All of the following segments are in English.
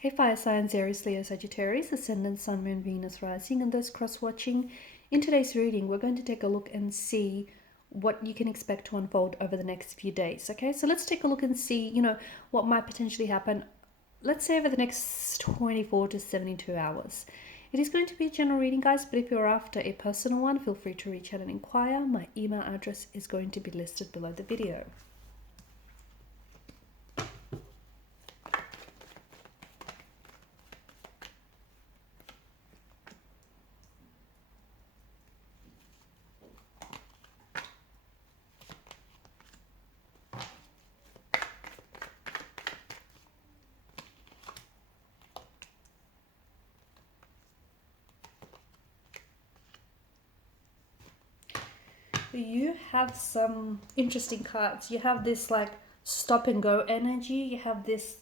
Hey fire signs, Aries, Leo, Sagittarius, Ascendant, Sun, Moon, Venus, Rising, and those cross-watching. In today's reading, we're going to take a look and see what you can expect to unfold over the next few days. Okay, so let's take a look and see, what might potentially happen, let's say over the next 24 to 72 hours. It is going to be a general reading, guys, but if you're after a personal one, feel free to reach out and inquire. My email address is going to be listed below the video. You have some interesting cards. You have this like stop and go energy. You have this,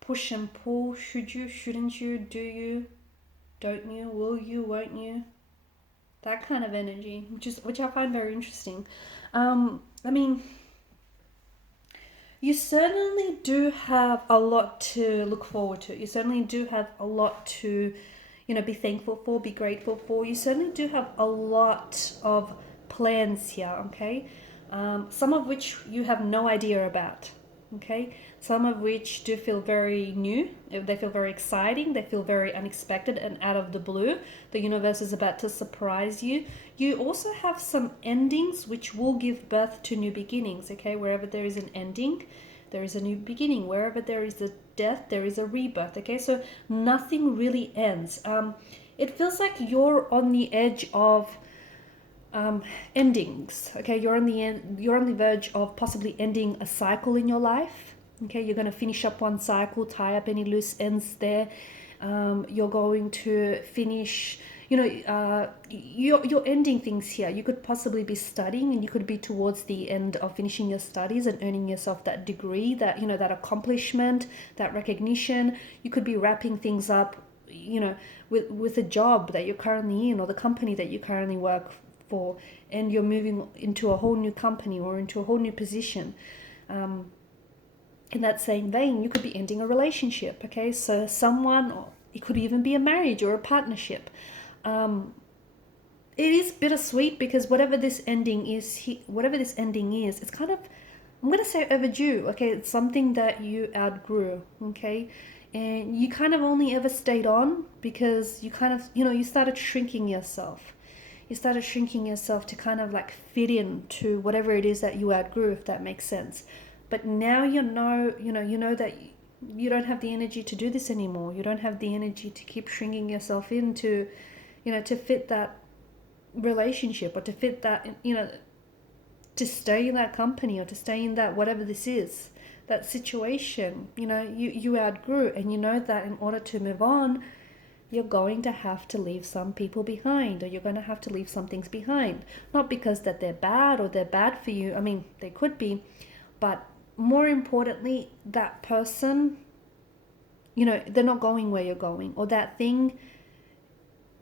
push and pull. Should you, shouldn't you, do you, don't you, will you, won't you? That kind of energy, which I find very interesting. I mean, you certainly do have a lot to look forward to. You certainly do have a lot to, be thankful for, be grateful for. You certainly do have a lot of plans here, okay? Some of which you have no idea about, okay? Some of which do feel very new. They feel very exciting. They feel very unexpected and out of the blue. The universe is about to surprise you. You also have some endings which will give birth to new beginnings, okay? Wherever there is an ending, there is a new beginning. Wherever there is a death, there is a rebirth, okay? So nothing really ends. It feels like you're on the edge of endings, okay? You're on the verge of possibly ending a cycle in your life, okay? You're going to finish up one cycle, tie up any loose ends there. You're going to finish, you're ending things here. You could possibly be studying, and you could be towards the end of finishing your studies and earning yourself that degree, that, that accomplishment, that recognition. You could be wrapping things up, with a job that you're currently in, or the company that you currently work for, and you're moving into a whole new company or into a whole new position. In that same vein, you could be ending a relationship, okay? So someone, or it could even be a marriage or a partnership. It is bittersweet because whatever this ending is, it's kind of, I'm going to say overdue, okay? It's something that you outgrew, okay? And you kind of only ever stayed on because you kind of, you started shrinking yourself. You started shrinking yourself to kind of like fit in to whatever it is that you outgrew, if that makes sense. But now you know that you don't have the energy to do this anymore. You don't have the energy to keep shrinking yourself into, to fit that relationship, or to fit that, to stay in that company, or to stay in that whatever this is, that situation. You outgrew, and you know that in order to move on, you're going to have to leave some people behind, or you're going to have to leave some things behind. Not because that they're bad or they're bad for you. I mean, they could be, but more importantly, that person, they're not going where you're going, or that thing,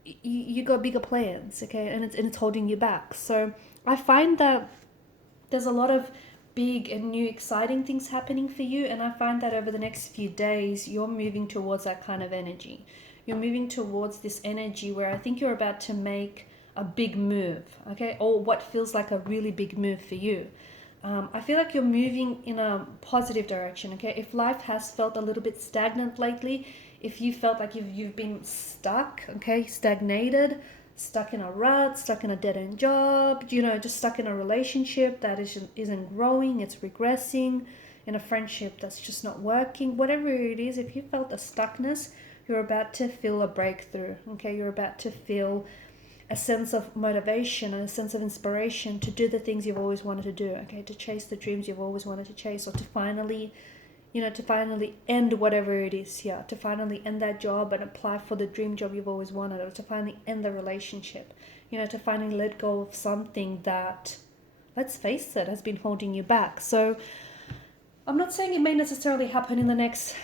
you got bigger plans, okay, and it's holding you back. So I find that there's a lot of big and new exciting things happening for you, and I find that over the next few days you're moving towards that kind of energy. You're moving towards this energy where I think you're about to make a big move, okay, or what feels like a really big move for you. I feel like you're moving in a positive direction, okay? If life has felt a little bit stagnant lately, if you felt like you've been stuck, okay, stagnated, stuck in a rut, stuck in a dead-end job, just stuck in a relationship that isn't growing, it's regressing, in a friendship that's just not working, whatever it is, if you felt a stuckness, you're about to feel a breakthrough, okay? You're about to feel a sense of motivation and a sense of inspiration to do the things you've always wanted to do, okay? To chase the dreams you've always wanted to chase, or to finally end whatever it is here, to finally end that job and apply for the dream job you've always wanted, or to finally end the relationship, to finally let go of something that, let's face it, has been holding you back. So I'm not saying it may necessarily happen in the next,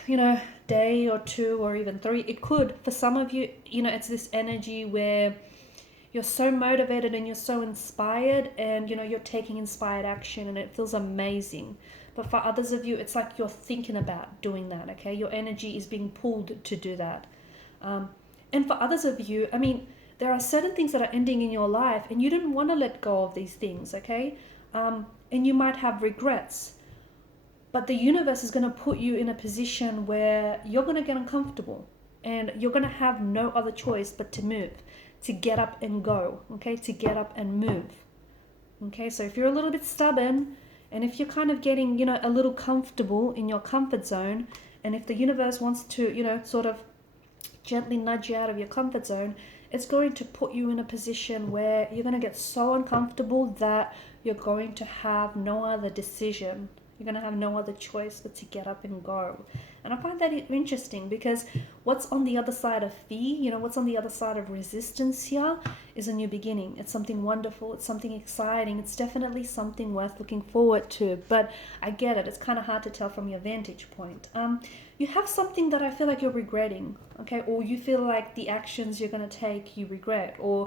day or two or even 3. It could. For some of you, it's this energy where you're so motivated and you're so inspired, and you're taking inspired action, and it feels amazing. But for others of you, it's like you're thinking about doing that, okay? Your energy is being pulled to do that. And for others of you, I mean, there are certain things that are ending in your life and you didn't want to let go of these things, okay? And you might have regrets. But the universe is going to put you in a position where you're going to get uncomfortable and you're going to have no other choice but to move, to get up and go, okay? To get up and move, okay? So if you're a little bit stubborn and if you're kind of getting, a little comfortable in your comfort zone, and if the universe wants to, sort of gently nudge you out of your comfort zone, it's going to put you in a position where you're going to get so uncomfortable that you're going to have no other decision. You're going to have no other choice but to get up and go. And I find that interesting because what's on the other side of fear, what's on the other side of resistance here is a new beginning. It's something wonderful. It's something exciting. It's definitely something worth looking forward to. But I get it. It's kind of hard to tell from your vantage point. You have something that I feel like you're regretting, okay? Or you feel like the actions you're going to take you regret, or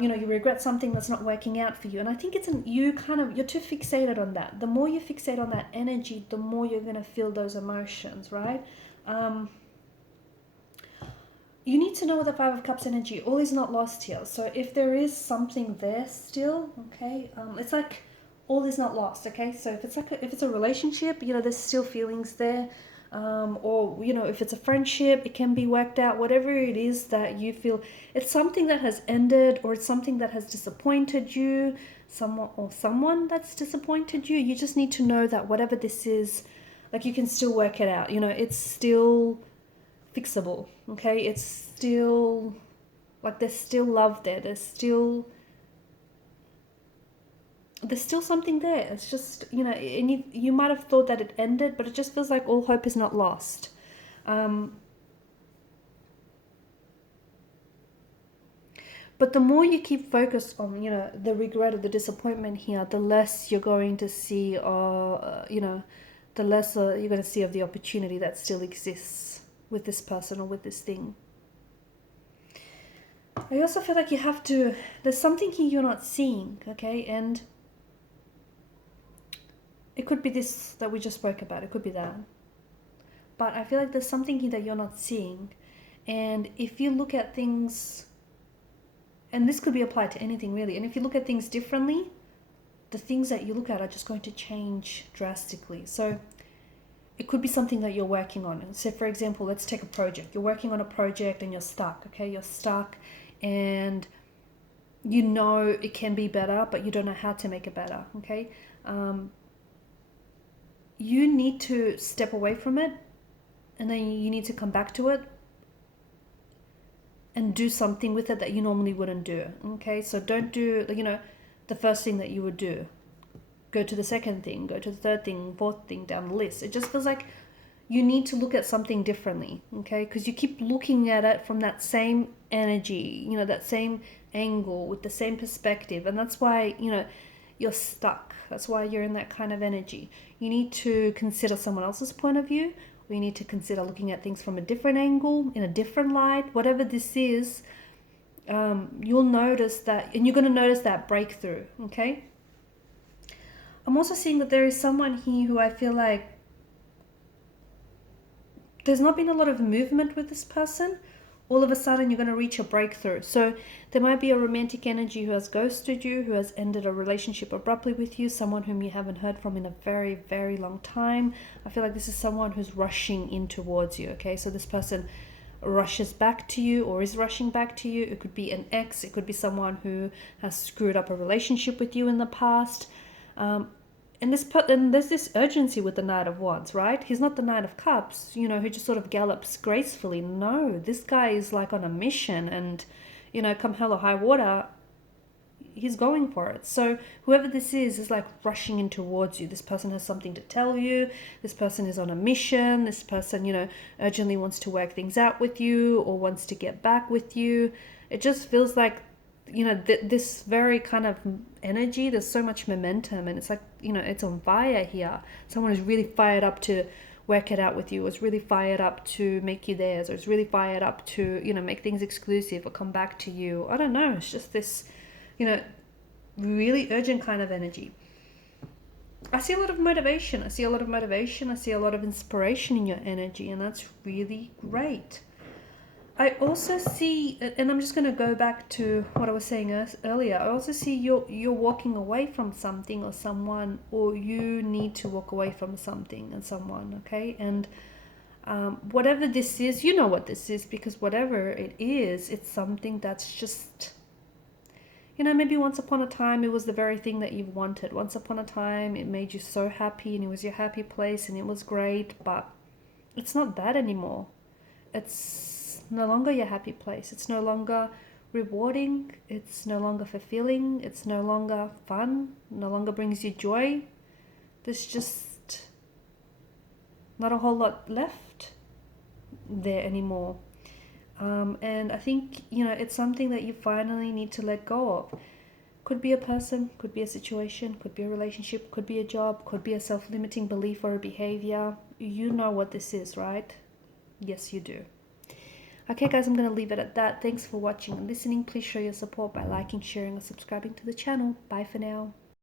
you regret something that's not working out for you. And I think you're too fixated on that. The more you fixate on that energy, the more you're going to feel those emotions, right? You need to know with the Five of Cups energy, all is not lost here. So if there is something there still, okay, it's like all is not lost, okay? So if it's a relationship, there's still feelings there. Or if it's a friendship, it can be worked out. Whatever it is that you feel, it's something that has ended, or it's something that has disappointed you, someone that's disappointed you. You just need to know that whatever this is, like, you can still work it out. It's still fixable, okay? It's still like there's still love there. There's still something there. It's just, and you might have thought that it ended, but it just feels like all hope is not lost. But the more you keep focused on, the regret or the disappointment here, the less you're going to see, the less you're going to see of the opportunity that still exists with this person or with this thing. I also feel like there's something here you're not seeing, okay? And it could be this that we just spoke about. It could be that. But I feel like there's something here that you're not seeing. And if you look at things, and this could be applied to anything really, and if you look at things differently, the things that you look at are just going to change drastically. So it could be something that you're working on. So for example, let's take a project. You're working on a project and you're stuck, okay? You're stuck and it can be better, but you don't know how to make it better, okay? You need to step away from it, and then you need to come back to it and do something with it that you normally wouldn't do, okay? So don't do, the first thing that you would do. Go to the second thing, go to the third thing, fourth thing down the list. It just feels like you need to look at something differently, okay? Because you keep looking at it from that same energy, that same angle with the same perspective, and that's why, you're stuck. That's why you're in that kind of energy. You need to consider someone else's point of view, or you need to consider looking at things from a different angle, in a different light. Whatever this is, you'll notice that, and you're going to notice that breakthrough, okay? I'm also seeing that there is someone here who I feel like there's not been a lot of movement with this person. All of a sudden you're going to reach a breakthrough. So there might be a romantic energy who has ghosted you, who has ended a relationship abruptly with you, someone whom you haven't heard from in a very, very long time. I feel like this is someone who's rushing in towards you, okay? So this person rushes back to you or is rushing back to you. It could be an ex. It could be someone who has screwed up a relationship with you in the past. And there's this urgency with the Knight of Wands, right? He's not the Knight of Cups, who just sort of gallops gracefully. No, this guy is like on a mission, and, come hell or high water, he's going for it. So whoever this is like rushing in towards you. This person has something to tell you. This person is on a mission. This person, urgently wants to work things out with you or wants to get back with you. It just feels like, this very kind of energy, there's so much momentum, and it's like, it's on fire here. Someone is really fired up to work it out with you, or is really fired up to make you theirs, or is really fired up to, make things exclusive or come back to you. I don't know. It's just this, really urgent kind of energy. I see a lot of motivation. I see a lot of motivation. I see a lot of inspiration in your energy, and that's really great. I also see, and I'm just going to go back to what I was saying earlier. I also see you're walking away from something or someone, or you need to walk away from something and someone. Okay, and whatever this is, you know what this is, because whatever it is, it's something that's just, maybe once upon a time it was the very thing that you wanted. Once upon a time it made you so happy and it was your happy place and it was great, but it's not that anymore. It's no longer your happy place. It's no longer rewarding. It's no longer fulfilling. It's no longer fun. No longer brings you joy. There's just not a whole lot left there anymore. And I think, it's something that you finally need to let go of. Could be a person, could be a situation, could be a relationship, could be a job, could be a self-limiting belief or a behavior. You know what this is, right? Yes, you do. Okay, guys, I'm going to leave it at that. Thanks for watching and listening. Please show your support by liking, sharing, or subscribing to the channel. Bye for now.